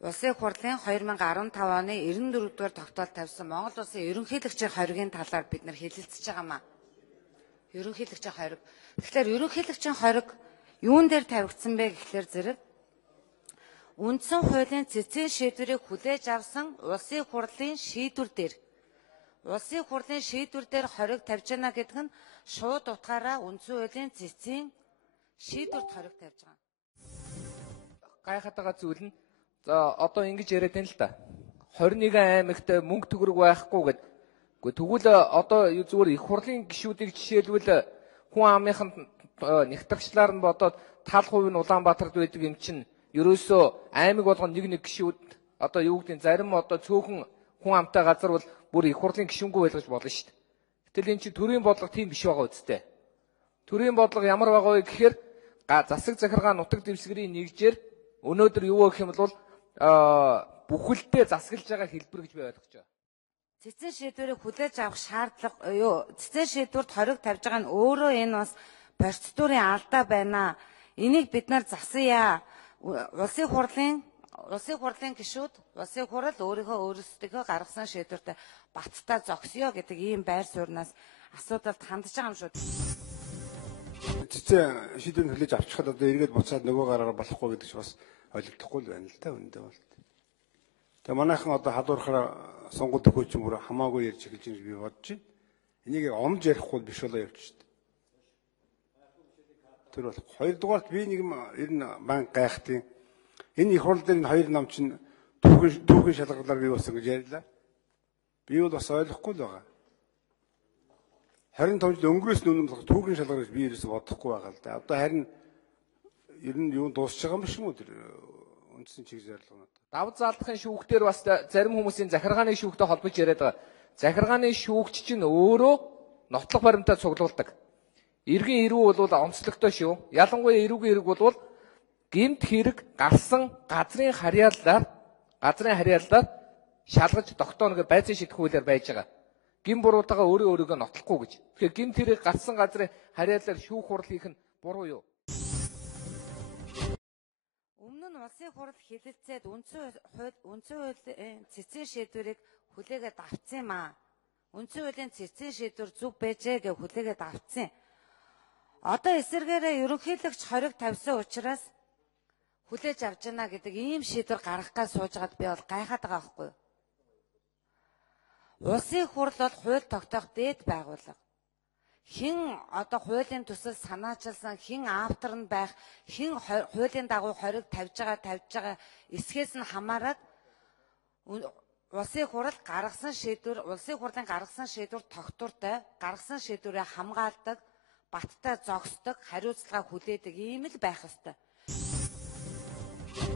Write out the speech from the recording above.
Улсын хурлын 2015 оны 94 дугаар тогтоолт тавьсан Монгол Улсын ерөнхийлөгчийн хоригийн талаар бид нар хэлэлцэж байгаамаа. Ерөнхийлөгчийн хориг. Тэгэхээр ерөнхийлөгчийн хориг юун дээр тавигдсан бэ гэхлээр зэрэг үндсэн хуулийн цэцэн шийдвэрийг хүлээж авсан улсын хурлын шийдвэр дээр. Улсын хурлын шийдвэр дээр хориг тавьж байна гэдэг нь шууд утгаараа үндсэн хуулийн цэцэн шийдвэрт хориг тавьж байгаа. Гайхаад байгаа зүйл нь за одоо ингэж яриад байна л да. 21 аймагт мөнгө төгрөг байхгүй гэдэг. Гэхдээ тэгвэл одоо зүгээр их хурлын гишүүдийг жишээлбэл хүн амынханд нэгтгэгчлаар нь бодоод тал хувь нь Улаанбаатарт байдаг юм чинь ерөөсөө аймаг болгоно нэг гишүүд одоо юу гэдэг зарим одоо цөөхөн хүн амтай газар бол бүр их хурлын гишүүнгүй байлгаж болно шүү дээ. Гэтэл энэ чинь төрийн бодлого тийм биш байгаа үстэй. Төрийн бодлого ямар байгаа вэ гэхээр засаг захиргаа нутаг дэвсгэрийн нэгжээр өнөөдөр юу гэх юм бол бүхэлдээ засаглаж байгаа хэлбэр гэж би ойлгож байгаа. Цэцэн шийдвэрийг хүлээж авах шаардлага юу? Цэцэн шийдвэрт хориг тавьж байгаа нь өөрөө энэ бас процедурын алдаа байна. Энийг бид нар засъя. Улсын хурлын гишүүд улсын хурал өөрсдөө гаргасан шийдвэрт баттаа зогсё гэдэг ийм байр сууриас асуудалд хандж байгаа юм шүү. Цэцэн шийдвэрийг хүлээж авчихад одоо эргээд буцаад нөгөө гараараа болохгүй гэдэг чинь бас ойлгохгүй байна л да үүндээ бол. Тэгээ манайхан одоо хадуурхаараа сонгуульд өгөөч юм бүр хамаагүй ярьж эхэлж байгаа би бодож байна. Энийг омж ярихгүй биш болоо явчих шүү дээ. Тэр бол хоёрдугаарт би нэг ер нь банк гайхтیں۔ Энэ их хурл дээр энэ хоёр нам чинь түүхэн шалгалаар бий болсон гэж ярьлаа. Би бол бас ойлгохгүй л байгаа. 25 жил өнгөрөөс өмнө түүхэн шалгаар гэж би ерөөсөй бодохгүй байгаа л да. Одоо харин ер нь юу дуусч байгаа юм биш үү тэр үндсэн чиг зорилго нь. Давд заалдахын шүүхтэр бас зарим хүмүүсийн захиргааны шүүхтэй холбож яриад байгаа. Захиргааны шүүгч чинь өөрөө нотлох баримтаа цуглуулдаг. Иргэн эрүү бол онцлогтой шүү. Ялангуяа эрүүгийн эрэг бол гэмт хэрэг гарсан газрын харьяаллаар шалгаж тогтооно гэж байцын шийдэх хуулиар байж байгаа. Гин буруутайгаа өөрийгөө нотлохгүй гэж. Тэгэхээр гэмт хэрэг гарсан газрын харьяаллаар шүүх хурал хийх нь буруу юу? Өмнө нь улсын хурал хэлэлцээд үндсэн хуулийн цэцэн шийдвэрийг хүлээгээд авцсан юм аа. Үндсэн хуулийн цэцэн шийдвэр зөв байжээ гэж хүлээгээд авцсан. Одоо эсэргээрээ ерөнхийлөгч хориг тавьсан учраас хүлээж авч байна гэдэг ийм шийдвэр гаргах гэж сууж байгаад би бол гайхаад байгаа байхгүй юу? Улсын хурал бол хууль тогтоох дээд байгууллага. Хэн одоо хуулийн төсөл санаачилсан, хэн автор нь байх, хэн хуулийн дагуу хориг тавьж байгаа эсхээс нь хамаарат улсын хурал гаргасан шийдвэр, улсын хурлын гаргасан шийдвэр тогтвортой, гаргасан шийдвэрээ хамгаалдаг, баттай зогсдог, хариуцлага хүлээдэг ийм л байх ёстой.